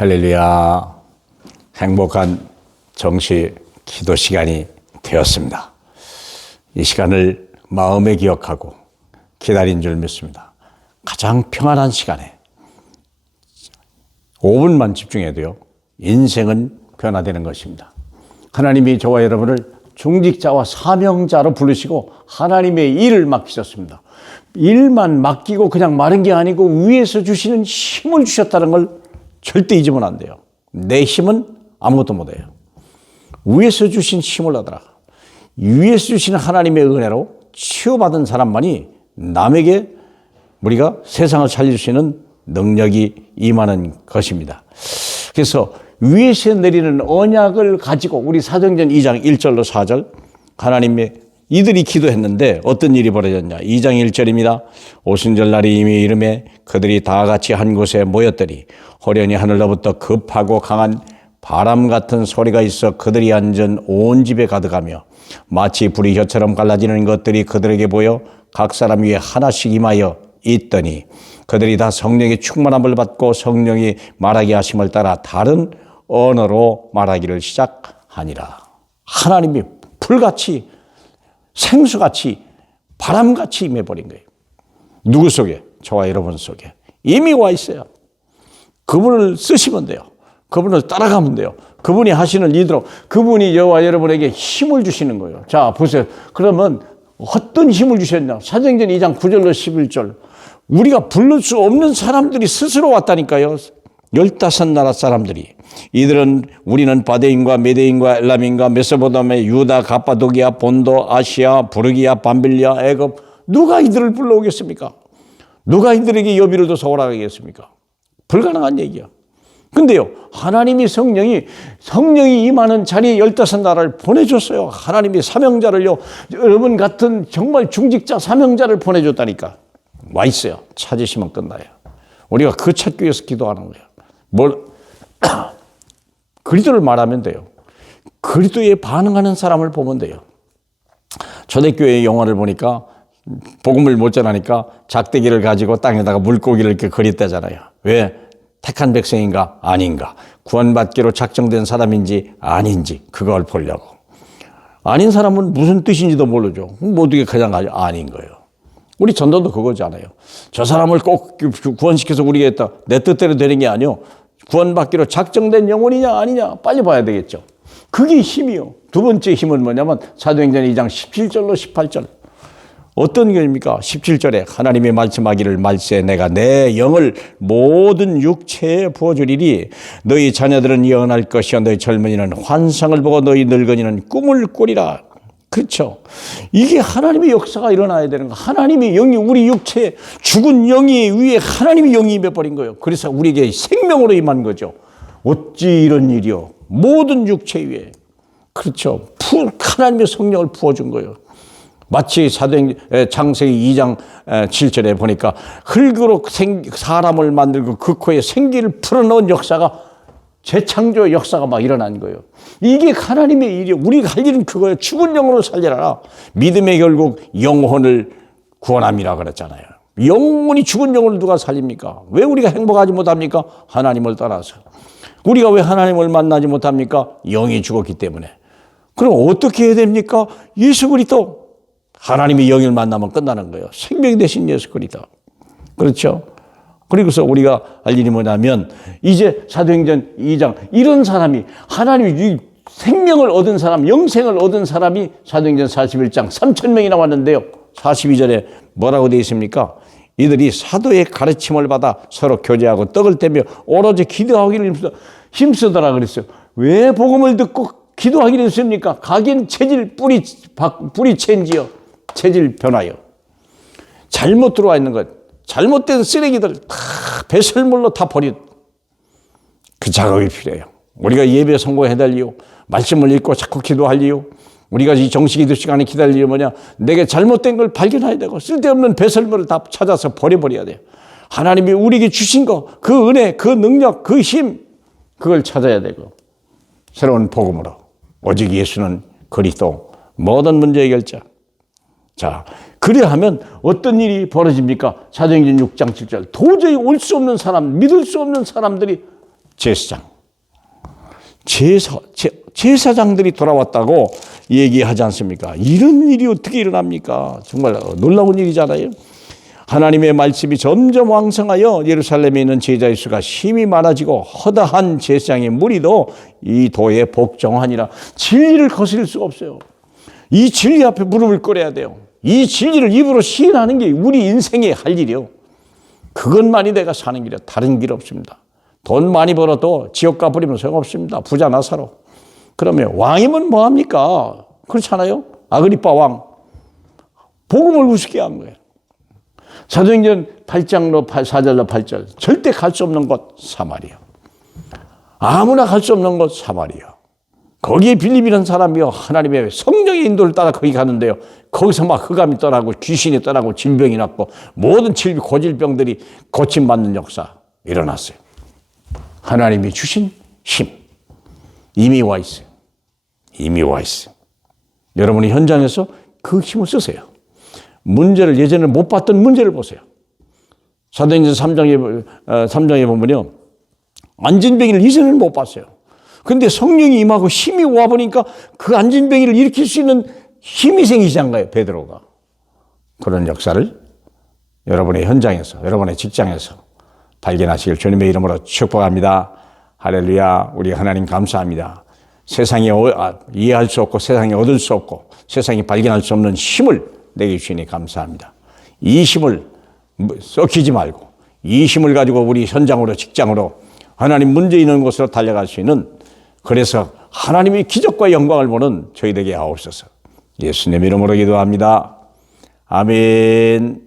할렐루야. 행복한 정시 기도 시간이 되었습니다. 이 시간을 마음에 기억하고 기다린 줄 믿습니다. 가장 평안한 시간에 5분만 집중해도요, 인생은 변화되는 것입니다. 하나님이 저와 여러분을 중직자와 사명자로 부르시고 하나님의 일을 맡기셨습니다. 일만 맡기고 그냥 마른 게 아니고 위에서 주시는 힘을 주셨다는 걸 절대 잊으면 안 돼요. 내 힘은 아무것도 못해요. 위에서 주신 힘을 얻어라. 위에서 주신 하나님의 은혜로 치유받은 사람만이 남에게 우리가 세상을 살릴 수 있는 능력이 임하는 것입니다. 그래서 위에서 내리는 언약을 가지고 우리 사도행전 2장 1절로 4절 하나님의 이들이 기도했는데 어떤 일이 벌어졌냐. 2장 1절입니다. 오순절 날이 이미 이름에 그들이 다 같이 한 곳에 모였더니 호련히 하늘로부터 급하고 강한 바람 같은 소리가 있어 그들이 앉은 온 집에 가득하며 마치 불이 혀처럼 갈라지는 것들이 그들에게 보여 각 사람 위에 하나씩 임하여 있더니 그들이 다 성령의 충만함을 받고 성령이 말하게 하심을 따라 다른 언어로 말하기를 시작하니라. 하나님이 불같이 생수같이 바람같이 임해버린 거예요. 누구 속에? 저와 여러분 속에 이미 와 있어요. 그분을 쓰시면 돼요. 그분을 따라가면 돼요. 그분이 하시는 일대로 그분이 저와 여러분에게 힘을 주시는 거예요. 자, 보세요. 그러면 어떤 힘을 주셨냐. 사도행전 2장 9절로 11절 우리가 부를 수 없는 사람들이 스스로 왔다니까요. 15나라 사람들이. 이들은 우리는 바데인과 메데인과 엘람인과 메소포타미아, 유다, 갑바도기아, 본도, 아시아, 부르기아, 밤빌리아, 애굽. 누가 이들을 불러오겠습니까? 누가 이들에게 여비를 둬서 오라겠습니까? 불가능한 얘기야. 근데요, 하나님이 성령이 임하는 자리에 15나라를 보내줬어요. 하나님이 사명자를요, 여러분 같은 정말 중직자 사명자를 보내줬다니까. 와 있어요. 찾으시면 끝나요. 우리가 그 찾기 위해서 기도하는 거예요. 그리스도를 말하면 돼요. 그리스도에 반응하는 사람을 보면 돼요. 초대교회의 영화를 보니까 복음을 못 전하니까 작대기를 가지고 땅에다가 물고기를 이렇게 그렸다잖아요. 왜? 택한 백성인가 아닌가, 구원받기로 작정된 사람인지 아닌지 그걸 보려고. 아닌 사람은 무슨 뜻인지도 모르죠. 어떻게 그냥 아닌 거예요. 우리 전도도 그거잖아요. 저 사람을 꼭 구원시켜서 우리가 했다. 내 뜻대로 되는 게 아니요. 구원받기로 작정된 영혼이냐 아니냐 빨리 봐야 되겠죠. 그게 힘이요. 두 번째 힘은 뭐냐면 사도행전 2장 17절로 18절. 어떤 것입니까? 17절에 하나님이 말씀하기를 말세 내가 내 영을 모든 육체에 부어주리니 너희 자녀들은 예언할 것이요 너희 젊은이는 환상을 보고 너희 늙은이는 꿈을 꾸리라. 그렇죠. 이게 하나님의 역사가 일어나야 되는 거. 하나님의 영이 우리 육체에 죽은 영이 위에 하나님의 영이 임해버린 거예요. 그래서 우리에게 생명으로 임한 거죠. 어찌 이런 일이요. 모든 육체 위에. 그렇죠. 하나님의 성령을 부어준 거예요. 마치 사도행전 창세기 2장 7절에 보니까 흙으로 사람을 만들고 그 코에 생기를 풀어넣은 역사가 재창조 역사가 막 일어난 거예요. 이게 하나님의 일이에요. 우리가 할 일은 그거예요. 죽은 영으로 살리라. 믿음의 결국 영혼을 구원함이라 그랬잖아요. 영혼이 죽은 영혼을 누가 살립니까? 왜 우리가 행복하지 못합니까? 하나님을 따라서. 우리가 왜 하나님을 만나지 못합니까? 영이 죽었기 때문에. 그럼 어떻게 해야 됩니까? 예수 그리스도. 하나님의 영을 만나면 끝나는 거예요. 생명 대신 예수 그리스도. 그렇죠? 그리고서 우리가 할 일이 뭐냐면 이제 사도행전 2장 이런 사람이 하나님의 생명을 얻은 사람, 영생을 얻은 사람이 사도행전 41장 3,000명이 나왔는데요. 42절에 뭐라고 되어 있습니까? 이들이 사도의 가르침을 받아 서로 교제하고 떡을 떼며 오로지 기도하기를 힘쓰더라 그랬어요. 왜 복음을 듣고 기도하기를 했습니까? 각인 체질 뿌리 체인지요. 체질 변화요. 잘못 들어와 있는 것. 잘못된 쓰레기들 다 배설물로 다 버린 그 작업이 필요해요. 우리가 예배 성공해야 될 이유, 말씀을 읽고 자꾸 기도할 이유, 우리가 이 정식기도 시간에 기다릴 이유 뭐냐? 내게 잘못된 걸 발견해야 되고 쓸데없는 배설물을 다 찾아서 버려버려야 돼요. 하나님이 우리에게 주신 거, 그 은혜, 그 능력, 그 힘 그걸 찾아야 되고 새로운 복음으로 오직 예수는 그리스도 모든 문제의 결정. 자, 그래야 하면 어떤 일이 벌어집니까? 사도행전 6장 7절. 도저히 올 수 없는 사람, 믿을 수 없는 사람들이 제사장. 제사장들이 돌아왔다고 얘기하지 않습니까? 이런 일이 어떻게 일어납니까? 정말 놀라운 일이잖아요. 하나님의 말씀이 점점 왕성하여 예루살렘에 있는 제자의 수가 심히 많아지고 허다한 제사장의 무리도 이 도에 복종하니라. 진리를 거스릴 수가 없어요. 이 진리 앞에 무릎을 꿇어야 돼요. 이 진리를 입으로 시인하는 게 우리 인생의 할 일이요. 그것만이 내가 사는 길이야. 다른 길 없습니다. 돈 많이 벌어도 지옥 가버리면 소용없습니다. 부자 나사로. 그러면 왕이면 뭐합니까? 그렇잖아요. 아그리빠 왕. 복음을 우습게 한 거예요. 사도행전 8장로 4절로 8절. 절대 갈 수 없는 곳 사마리아. 아무나 갈 수 없는 곳 사마리아. 거기에 빌립이라는 사람이요. 하나님의 성령의 인도를 따라 거기 가는데요. 거기서 막 흑암이 떠나고 귀신이 떠나고 질병이 났고 모든 고질병들이 고침받는 역사 일어났어요. 하나님이 주신 힘. 이미 와 있어요. 이미 와 있어요. 여러분이 현장에서 그 힘을 쓰세요. 문제를 예전에 못 봤던 문제를 보세요. 사도행전 3장에 보면요. 안진병이를 이전에는 못 봤어요. 그런데 성령이 임하고 힘이 와보니까 그 안진병이를 일으킬 수 있는 힘이 생기지 않아요. 베드로가. 그런 역사를 여러분의 현장에서 여러분의 직장에서 발견하시길 주님의 이름으로 축복합니다. 할렐루야. 우리 하나님 감사합니다. 세상에 이해할 수 없고 세상에 얻을 수 없고 세상에 발견할 수 없는 힘을 내게 주시니 감사합니다. 이 힘을 썩히지 말고 이 힘을 가지고 우리 현장으로 직장으로 하나님 문제 있는 곳으로 달려갈 수 있는 그래서 하나님의 기적과 영광을 보는 저희에게 하옵소서. 예수님 이름으로 기도합니다. 아멘.